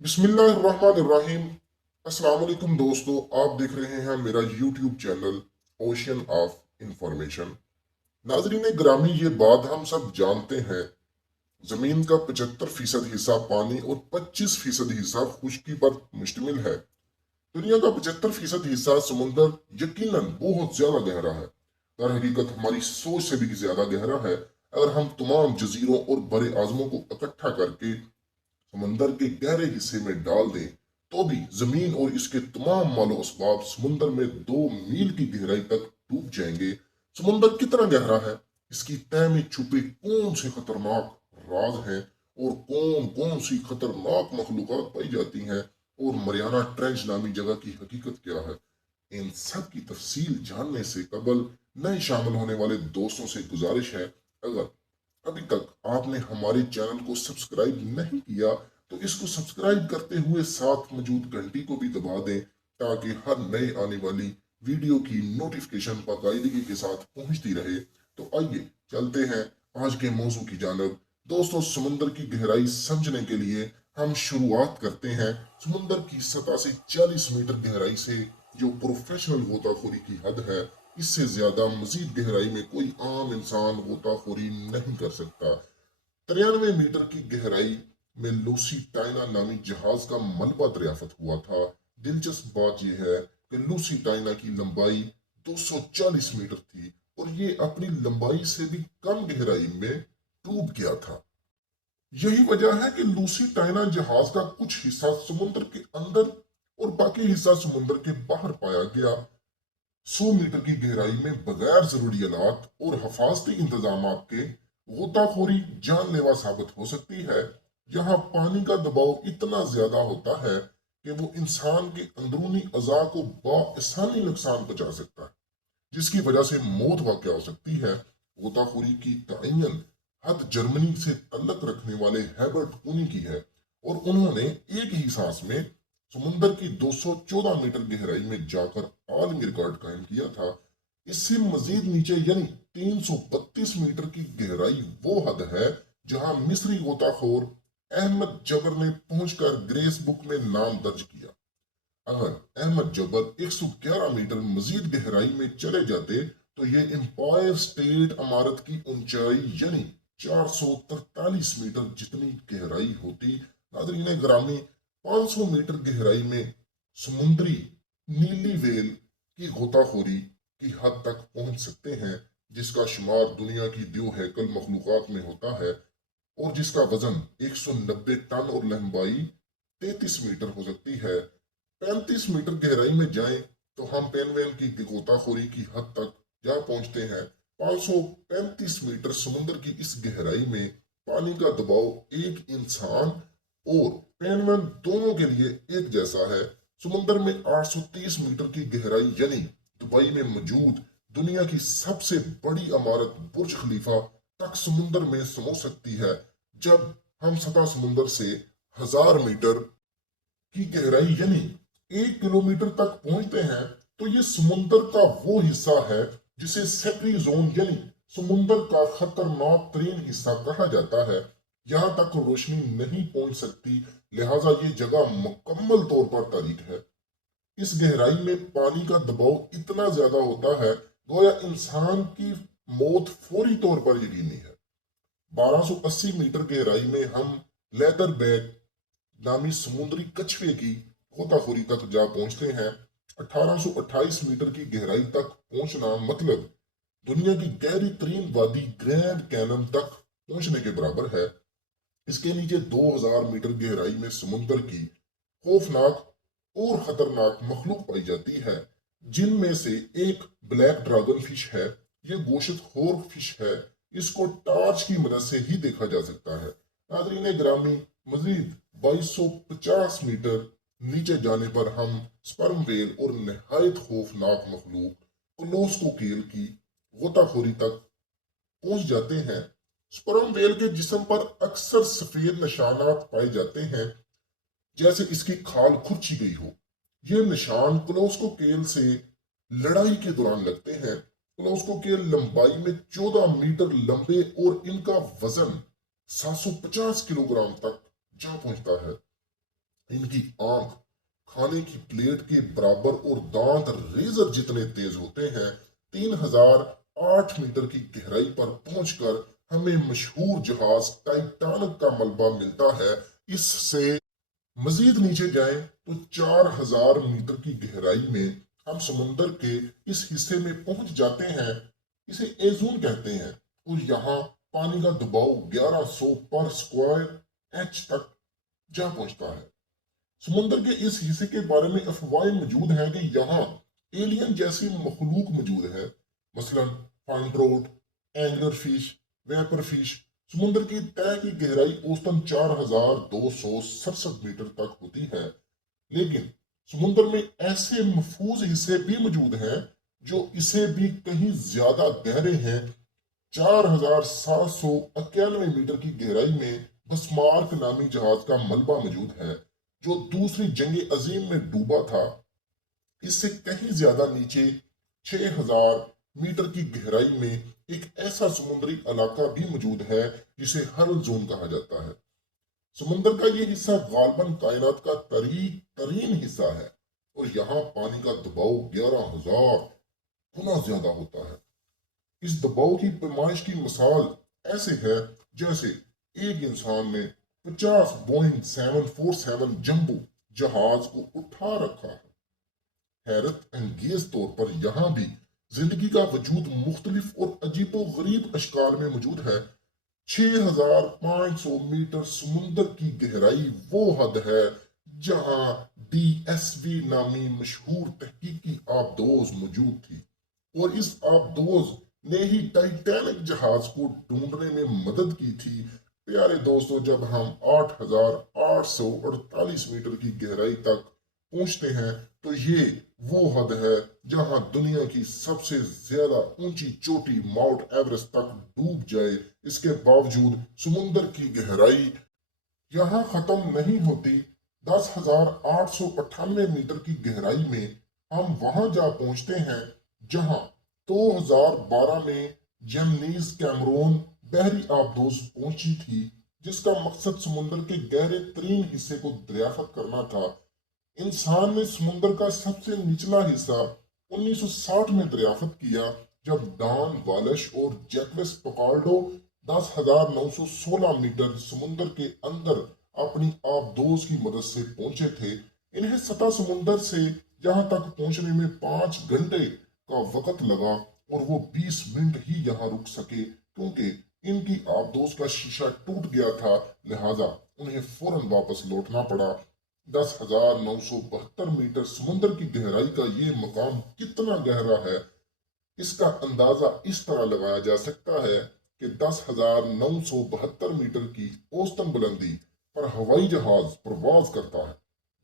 बिस्मिल्लाहिर्रहमानिर्रहीम। अस्सलाम वालेकुम दोस्तों, आप देख रहे हैं मेरा YouTube channel ocean of information. नाजरीन ग्रामी, ये बात हम सब जानते हैं, जमीन का 75% हिस्सा पानी और 25% हिस्सा खुश्की पर मुश्तमिल है। दुनिया का 75% हिस्सा समुंदर यकीनन बहुत ज्यादा गहरा है। दर हकीकत हमारी सोच से भी ज्यादा गहरा है। अगर हम तमाम जजीरों और बड़े आजमों को इकट्ठा करके समंदर के गहरे हिस्से में डाल दें तो भी जमीन और इसके तमाम मालो असबाब समुंदर में 2 मील की गहराई तक डूब जाएंगे। समुंदर कितना गहरा है, इसकी तह में छुपे कौन से खतरनाक राज हैं और कौन कौन सी खतरनाक मखलूक़ात पाई जाती हैं, और मरियाना ट्रेंच नामी जगह की हकीकत क्या है, इन सब की तफसील जानने से कबल नए शामिल होने वाले दोस्तों से गुजारिश है, अगर अभी तक आपने हमारे चैनल को सब्सक्राइब नहीं किया तो इसको सब्सक्राइब करते हुए साथ मौजूद घंटी को भी दबा दें, ताकि हर नए आने वाली वीडियो की नोटिफिकेशन बाकायदगी के साथ पहुंचती रहे। तो आइए चलते हैं आज के मौजू की जानब। दोस्तों, समुंदर की गहराई समझने के लिए हम शुरुआत करते हैं समुंदर की सतह से 40 मीटर गहराई से, जो प्रोफेशनल गोताखोरी की हद है। इससे ज्यादा मजीद गहराई में कोई आम इंसान गोताखोरी नहीं कर सकता। 93 मीटर की गहराई में लूसी टाइना नामी जहाज का मलबा दरियाफ्त हुआ था। दिलचस्प बात यह है कि लूसी टाइना की लंबाई 240 मीटर थी और ये अपनी लंबाई से भी कम गहराई में डूब गया था। यही वजह है कि लूसी टाइना जहाज का कुछ हिस्सा समुद्र के अंदर और बाकी हिस्सा समुद्र के बाहर पाया गया। 100 मीटर की गहराई में बगैर जरूरी आलात और हफाजती इंतजाम के गोताखोरी जानलेवा साबित हो सकती है। यहाँ पानी का दबाव इतना ज्यादा होता है कि वो इंसान के अंदरूनी अज़ा को बआसानी नुकसान पहुंचा सकता है, जिसकी वजह से मौत वाक़ हो सकती है। गोताखोरी की तयन हद जर्मनी से तल्लक रखने वाले हेबर्ट कूनी की है, और उन्होंने एक ही सांस में समुंदर की 214 मीटर गहराई में जाकर आलमी रिकॉर्ड कायम किया था। इससे मजीद नीचे यानी 332 मीटर की गहराई वो हद है जहां मिस्री गोताखोर अहमद जबर ने पहुंचकर ग्रेस बुक में नाम दर्ज किया। अगर अहमद जबर 111 मीटर मजीद गहराई में चले जाते तो ये एम्पायर स्टेट इमारत की ऊंचाई यानी 443 मीटर जितनी गहराई होती। नादरीन ग्रामी, 500 मीटर गहराई में समुद्री नीली वेल की गोताखोरी की हद तक पहुंच सकते हैं, जिसका शुमार दुनिया की दो हैकल मखलूकात में होता है और जिसका वजन 190 टन और लंबाई 33 मीटर हो सकती है। 35 मीटर गहराई में जाएं तो हम पेनवेन की गोताखोरी की हद तक जा पहुंचते हैं। 535 मीटर समुद्र की इस गहराई में पानी का दबाव एक इंसान और पेनवेन दोनों के लिए एक जैसा है। समुद्र में 830 मीटर की गहराई यानी दुबई में मौजूद दुनिया की सबसे बड़ी इमारत बुर्ज खलीफा तक समुद्र में समो सकती है। जब हम सतह समुद्र से 1000 मीटर की गहराई यानी 1 किलोमीटर तक पहुंचते हैं तो ये समुंदर का वो हिस्सा है जिसे सेफ्री जोन यानी समुंदर का खतरनाक तरीन हिस्सा कहा जाता है। यहाँ तक रोशनी नहीं पहुंच सकती, लिहाजा ये जगह मुकम्मल तौर पर तारीक है। इस गहराई में पानी का दबाव इतना ज्यादा होता है गोया इंसान की मौत फौरी तौर पर यकीनी है। 1280 मीटर गहराई में हम लेदर बैग नामी समुद्री कछुए की गोताखोरी तक जा पहुंचते हैं। 1828 मीटर की गहराई तक पहुंचना मतलब दुनिया की गहरी तरीन वादी ग्रैंड कैनन तक पहुंचने के बराबर है। इसके नीचे 2000 मीटर गहराई में समुद्र की खौफनाक और खतरनाक मखलूक पाई जाती है, जिनमें से एक ब्लैक ड्रैगन फिश है। ये गोश्त खोर फिश है, इसको टॉर्च की मदद से ही देखा जा सकता है। नादरीन ग्रामी, मजीद 2250 मीटर नीचे जाने पर हम स्पर्म वेल और नहायत खौफनाक मखलूक क्लोस्कोकेल की गोताखोरी तक पहुंच जाते हैं। स्पर्म वेल के जिस्म पर अक्सर सफेद निशानात पाए जाते हैं, जैसे इसकी खाल खुरची गई हो। ये निशान क्लोस्कोकेल से लड़ाई के दौरान लगते हैं। क्लोस्कोकेल लंबाई में 14 मीटर लंबे और इनका वजन 750 किलोग्राम तक जा पहुंचता है। इनकी आंख खाने की प्लेट के बराबर और दांत रेजर जितने तेज होते हैं। 3008 मीटर की गहराई पर पहुंचकर हमें मशहूर जहाज टाइटैनिक का मलबा मिलता है। इससे मजीद नीचे जाएं तो 4000 मीटर की गहराई में हम समुंदर के इस हिस्से में पहुंच जाते हैं। इसे एजून कहते हैं और यहाँ पानी का दबाव 1100 पर स्क्वायर एच तक जा पहुंचता है। समुंदर के इस हिस्से के बारे में अफवाहें मौजूद हैं कि यहाँ एलियन जैसी मखलूक मौजूद है, मसलन फांड्रोट, एंगलर फिश, वेपर फिश। समुंदर की तय की गहराई औसतन 4267 मीटर तक होती है, लेकिन समुंदर में ऐसे महफूज हिस्से भी मौजूद हैं जो इसे भी कहीं ज्यादा गहरे हैं। 4791 मीटर की गहराई में बसमार्क नामी जहाज का मलबा मौजूद है जो दूसरी जंग अजीम में डूबा था। इससे कहीं ज्यादा नीचे 6000 मीटर की गहराई में एक ऐसा समुद्री इलाका भी मौजूद है जिसे हर्ल जोन कहा जाता है। समुंदर का ये हिस्सा गालबन कायनात का तरीन हिस्सा है और यहाँ पानी का दबाव 11000 गुना ज्यादा होता है। इस दबाव की पैमाइश की मिसाल ऐसे है जैसे एक इंसान ने 50 बोइंग 747 जंबो जहाज को उठा रखा है। हैरत अंगेज तौर पर यहाँ भी जिंदगी का वजूद मुख्तलिफ और अजीबो गरीब अशकाल में मौजूद है। 6500 मीटर समुंदर की गहराई वो हद है जहां DSV नामी मशहूर तहकीकी आबदोज मौजूद थी और इस आबदोज ने ही टाइटैनिक जहाज को ढूंढने में मदद की थी। प्यारे दोस्तों, जब हम 8848 मीटर की गहराई तक पहुंचते हैं तो ये वो हद है जहां दुनिया की सबसे ज्यादा ऊंची चोटी माउंट एवरेस्ट तक डूब जाए। इसके बावजूद समुंदर की गहराई यहाँ खत्म नहीं होती। 10,898 मीटर की गहराई में हम वहां जा पहुंचते हैं जहां 2012 में जेमनीज कैमरून बहरी आबदोज पहुंची थी, जिसका मकसद समुंदर के गहरे तरीन हिस्से को दरियाफ्त करना था। इंसान ने समुंदर का सबसे निचला हिस्सा 1960 में दरियाफ्त किया जब डॉन वालश और जैकवेस पकार्डो 10,916 मीटर समुंदर के अंदर अपनी आबदोज की मदद से पहुंचे थे। इन्हें सतह समुंदर से यहाँ तक पहुंचने में 5 घंटे का वक्त लगा और वो 20 मिनट ही यहाँ रुक सके क्योंकि इनकी आबदोज का शीशा टूट गया था, लिहाजा उन्हें फौरन वापस लौटना पड़ा। 10,972 मीटर समुंदर की गहराई का ये मकाम कितना गहरा है, इसका अंदाजा इस तरह लगाया जा सकता है कि 10,972 मीटर की औसतन बुलंदी पर हवाई जहाज प्रवास करता है।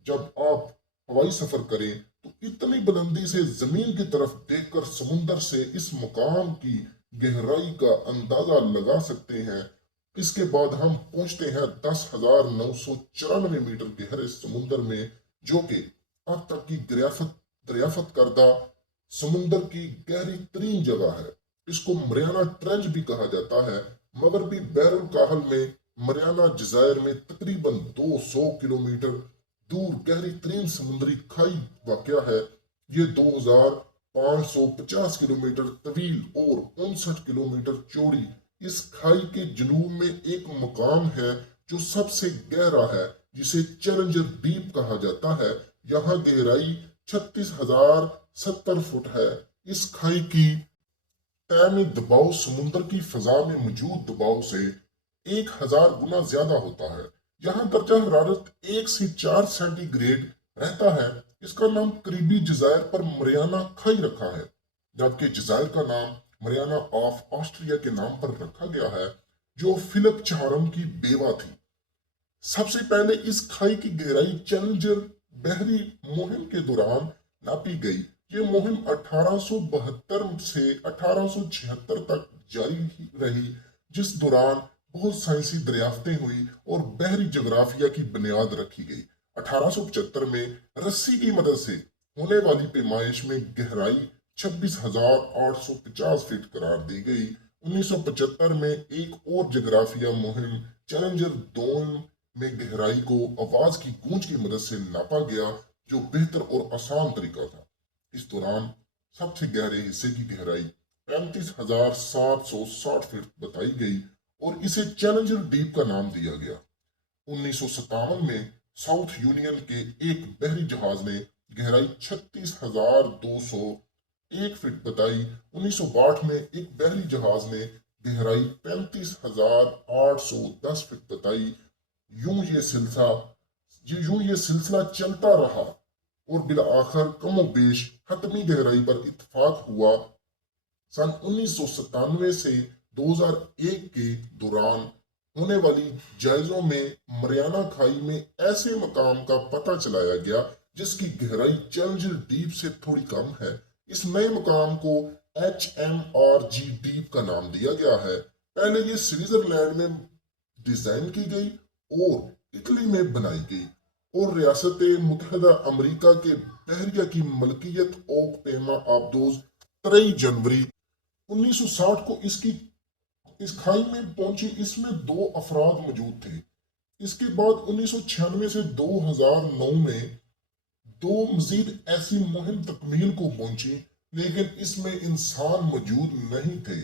जब आप हवाई सफर करें तो इतनी बुलंदी से जमीन की तरफ देखकर समुंदर से इस मकाम की गहराई का अंदाजा लगा सकते हैं। इसके बाद हम पहुंचते हैं 10,994 मीटर गहरे समुंदर में, जो कि अब तक की दरियाफ्त करदा समुंदर की गहरी तरीन जगह है। इसको मरियाना ट्रेंच भी कहा जाता है। मगरबी बहरुल काहल में मरियाना जजायर में तकरीबन 200 किलोमीटर दूर गहरी तरीन समुद्री खाई वाक़या है। ये 2550 किलोमीटर तवील और 59 किलोमीटर चौड़ी इस खाई के जनूब में एक मकाम है जो सबसे गहरा है, जिसे चैलेंजर डीप कहा जाता है। यहाँ गहराई 36,070 फुट है। इस खाई की तय में दबाव समुद्र की फजा में मौजूद दबाव से 1000 गुना ज्यादा होता है। यहाँ दर्जा हरारत 1 से 4 सेंटीग्रेड रहता है। इसका नाम करीबी जजायर पर मरियाना खाई रखा है, जबकि जजायर का नाम मरियाना ऑफ ऑस्ट्रिया के नाम पर रखा गया है, जो फिलिप चारम की बेवा थी। सबसे पहले इस खाई की गहराई चैलेंजर बहरी मुहिम के दौरान नापी गई। ये मुहिम 1872 से 1876 तक जारी रही, जिस दौरान बहुत साइंसी दरियाफ्तें हुई और बहरी जोग्राफिया की बुनियाद रखी गई। 1875 में रस्सी की मदद से होने वाली पैमाइश में गहराई 26,850 फीट करार दी गई। 1975 में एक और जोग्राफिया मुहिम चैलेंजर दोन में गहराई को आवाज की गूंज की मदद से नापा गया, जो बेहतर और आसान तरीका था। इस दौरान सबसे गहरे हिस्से की गहराई 35,760 फीट बताई गई और इसे चैलेंजर डीप का नाम दिया गया। 1957 में साउथ यूनियन के एक बहरी जहाज ने गहराई 36,201 फीट बताई। 1962 में एक बहरी जहाज ने गहराई 35,810 फीट बताई। यूं ये सिलसिला यूं ये सिलसिला चलता रहा और बिला आखिर कमो बेश हतमी गहराई पर इत्तेफाक हुआ। सन 1997 से 2001 के दौरान होने वाली जायजों में मरियाना खाई में ऐसे मकाम का पता चलाया गया जिसकी गहराई चैलेंजर डीप से थोड़ी कम है। इस नए मकाम को HMRG डीप का नाम दिया गया है। पहले ये स्विट्जरलैंड में डिजाइन की गई और इटली में बनाई गई और रियासत मुतहदा अमेरिका के बहरिया की मलकियत ओक पेमा आबदोज 3 जनवरी 1960 को इस खाई में पहुंची। इसमें 2 अफराद मौजूद थे। इसके बाद 1996 से 2009 में 2 मजीद ऐसी मुहिम तकमील को पहुंची, लेकिन इसमें इंसान मौजूद नहीं थे।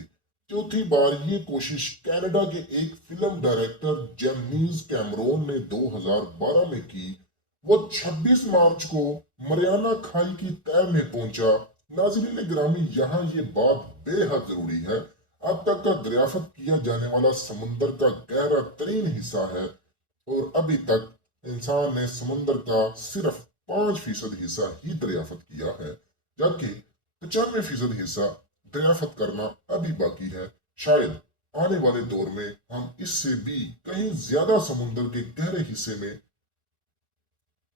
चौथी बार ये कोशिश कनाडा के एक फिल्म डायरेक्टर जेम्स कैमरोन ने 2012 में की। वो 26 मार्च को मरियाना खाई की तह में पहुंचा। नाज़रीन गिरामी, यहाँ ये बात बेहद जरूरी है। अब तक का दरियाफ्त किया जाने वाला समुंदर का गहरा तरीन हिस्सा है और अभी तक इंसान ने समुंदर का सिर्फ 5% हिस्सा ही दरियाफ्त किया है, जबकि 95% हिस्सा दरियाफ्त करना अभी बाकी है। शायद आने वाले दौर में हम इससे भी कहीं ज्यादा समुंदर के गहरे हिस्से में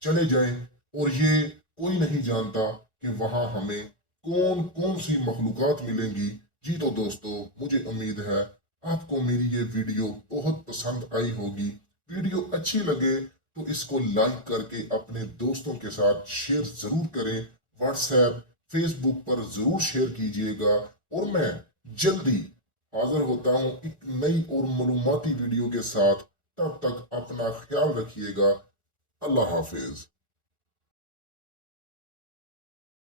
चले जाएं और ये कोई नहीं जानता कि वहां हमें कौन कौन सी मखलूकात मिलेंगी। जी तो दोस्तों, मुझे उम्मीद है आपको मेरी ये वीडियो बहुत पसंद आई होगी। वीडियो अच्छी लगे तो इसको लाइक करके अपने दोस्तों के साथ शेयर जरूर करें। व्हाट्सएप फेसबुक पर जरूर शेयर कीजिएगा और मैं जल्दी हाजिर होता हूँ एक नई और मालूमाती वीडियो के साथ। तब तक अपना ख्याल रखिएगा। अल्लाह हाफिज।